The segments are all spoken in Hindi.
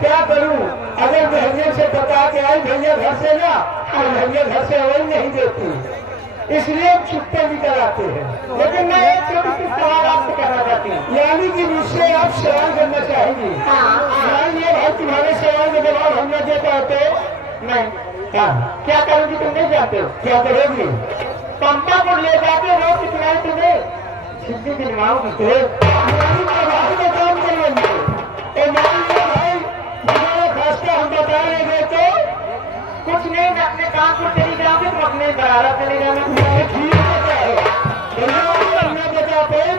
क्या करूं? अगर भैया से बता के आई भैया घर से ना, और भैया घर से वही नहीं देती, इसलिए छुट्टे भी कराते हैं। लेकिन मैं एक छोटी सी सवाल आपसे करना चाहती हूँ। यानी कि मुझसे आप सवाल करना चाहेंगी? हाँ। ये भाई तुम्हारे सवाल का जवाब हम न दे पाते मैं हाँ क्या करूँगी तुम नहीं जानते हो। क्या करोगी? पंपापुर ले जाके रोड किनारे तुम्हें छिट्टी दिलवाऊंगी। का काम करेंगे भाई, खासकर हम बता रहे थे तो कुछ नहीं, मैं अपने काम को चली जाऊंगी, तुम अपने बराबर चले जाना। ठीक बता पाए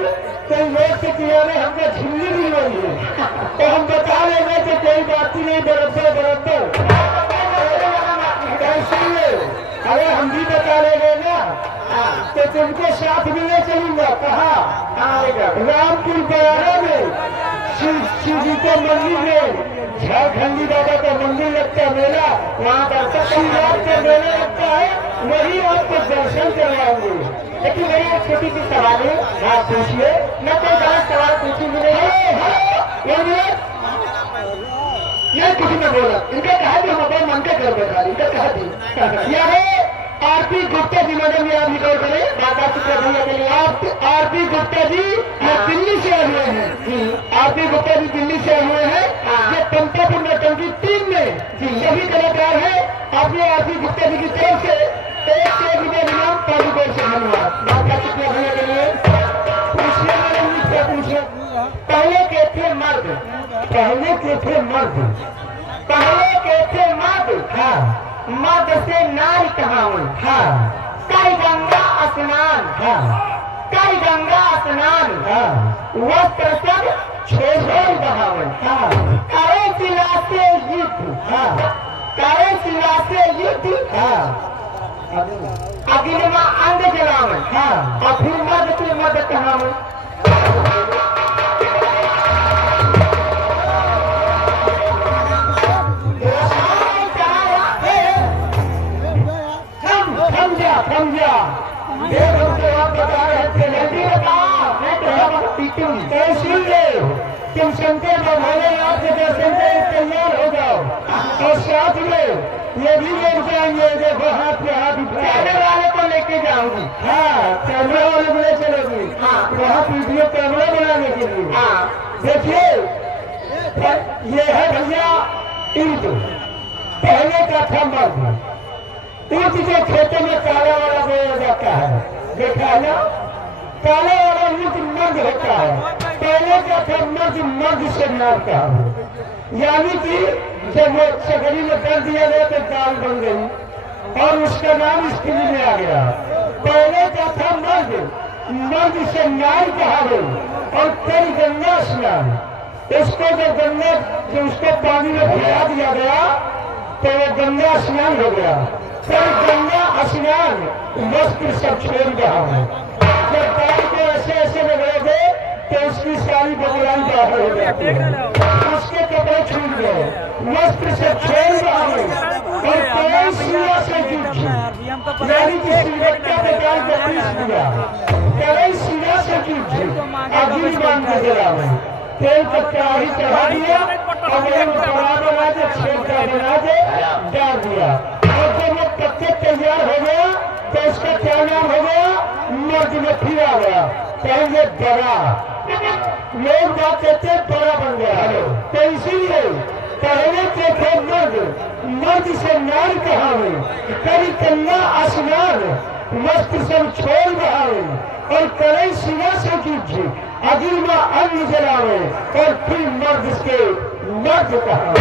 कई लोग के किनारे हमने झिल्ली भी नहीं है, तो हम बता रहे हैं कि कोई बात ही नहीं, बरबर बरबर अरे हम भी बता रहे हैं ना, तो तुमको साथ में ले चलूंगा। कहा? रामपुर बरारा में शिव जी के मंदिर में झारखंडी बाबा का मंदिर लगता है, मेला वहाँ दर्शन शिवरात्रि का मेला लगता है, वही आपको दर्शन करवाएंगे। लेकिन मेरी एक छोटी सी सवाल है। आप पूछिए। मैं कोई गलत सवाल पूछूंगी नहीं। ये किसी ने बोला, इनका कहा कि हम अपने मन के घर बैठा, इनका कहा थी यार आरती गुप्ता जी, मैडम ये आप रिकॉर्ड करें बात भैया के लिए। आरती गुप्ता जी ये दिल्ली से आए हुए हैं। आरती गुप्ता जी दिल्ली से आए हुए हैं। ये पंपापुर नौटंकी टीम में सभी कलाकार हैं। आपने आरती गुप्ता जी की तरफ से एक रुपये इनाम पालीगढ़ से धन्यवाद। बात शुक्रिया भैया के लिए। पूछिए मैडम जी, क्या पूछे? पहले के थे मर्द, पहले के थे मर्द, पहले के थे मर्द, हाँ मर्द से नारी कहाऊं। हाँ कई गंगा स्नान, हाँ कई गंगा स्नान, हाँ वस्त्र सब छोड़ बहावन। हाँ करे शिला से युद्ध, हाँ करे शिला से युद्ध, हाँ अग्निमा अंग जलावन, हाँ और फिर मर्द से मर्द कहाऊं। समझा देव हमसे आप बता रहे थे, जल्दी बताओ, मैं तो पीटूंगी। सुन ले, तुम शंकर भोलेनाथ के दर्शन से तैयार हो जाओ, और साथ में ये भी लोग जाएंगे, देखो हाथ पे हाथ कैमरे वाले को लेके जाऊंगी। हाँ कैमरा वाले को ले चलोगी। हाँ वहाँ वीडियो कैमरा बनाने के लिए। हाँ देखिए ये है भैया ईद, पहले का था मर्द। ईद के खेतों में काला वाला बोया जाता है, देखा है ना? काला वाला ईद मर्द होता है। पहले का था मर्द, मर्द से मारता है, यानी कि जब वो चकरी में कर दिया गया तो दाल बन गई और उसका नाम स्त्री में आ गया। पहले का था मर्द, मर्द से नारी कहा गई। और कई गंगा स्नान, उसको उसको पानी में भिगा दिया गया तो वो गंगा स्नान हो गया। फिर गंगा स्नान वस्त्र सब छोड़ रहा है। जब गाय को ऐसे ऐसे लगोगे तो उसकी सारी बदलाई बाहर हो जाती है, उसके कपड़े छूट गए, वस्त्र सब छोड़ रहा है और कोई सीमा से जुट, यानी कि सिलवट्टा पे डाल के पीस दिया, कई सीमा से जुट अग्नि बांध के जला है, तेल का कड़ाही चढ़ा दिया और बना बना के छेद बना के डाल दिया। और जब वो कच्चे तैयार हो गया तो उसका क्या नाम हो गया? मर्द में फिर आ गया। पहले बड़ा, लोग बात कहते बड़ा बन गया, तो इसीलिए पहले के थे मर्द, मर्द से नार कहा कभी कन्या स्नान वस्त्र सब छोड़ बहावे और करे सीना से जुट अगिल में अग्नि जलावे और फिर मर्द के मर्द कहा।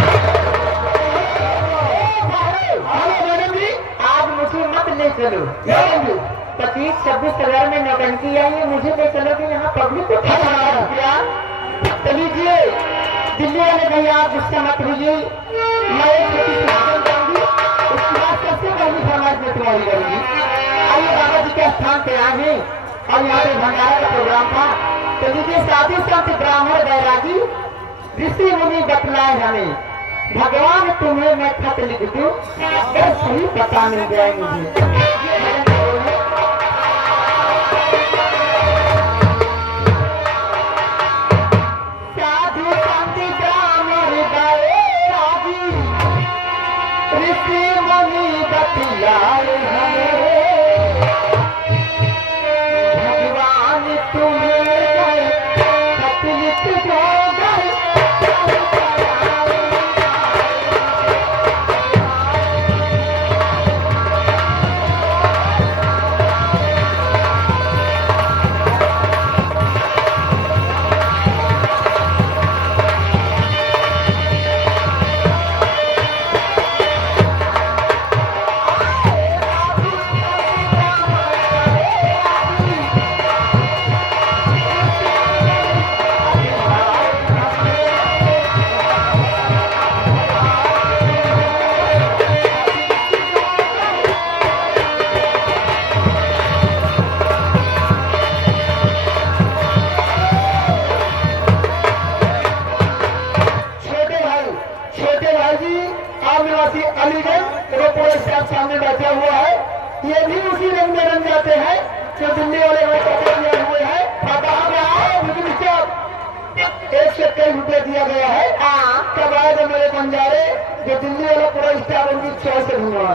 आज मुझे मत ले चलो। 25-26 में नौटंकी आई है, मुझे ले चलो कि यहाँ पब्लिक को क्या चलीजिए। दिल्ली वाले भैया आप गुस्सा मत होइए, मैं एक छोटी सी बात करूंगी, उसके बाद सबसे पहली समाज में तुम्हारी करूंगी। आइए बाबा जी के स्थान पे आए हैं और यहाँ पे भंडारा का प्रोग्राम था, तो लीजिए साधु संत ब्राह्मण बैरागी ऋषि मुनि बतलाए हमें, भगवान तुम्हें मैं खत लिख दूं, अगर सही पता मिल जाए मुझे। साधु संत ब्राह्मण बैरागी अलीगंज वो पूरे स्टाफ सामने बैठा हुआ है। ये भी उसी रंग में रंग जाते हैं जो दिल्ली वाले हमें कपड़े दिए हुए हैं। कहा गया है लेकिन स्टाफ 1 से कई रुपए दिया गया है। कब आएगा मेरे बंजारे जो दिल्ली वाला पूरा स्टाफ उनकी 100 से ढूंढा।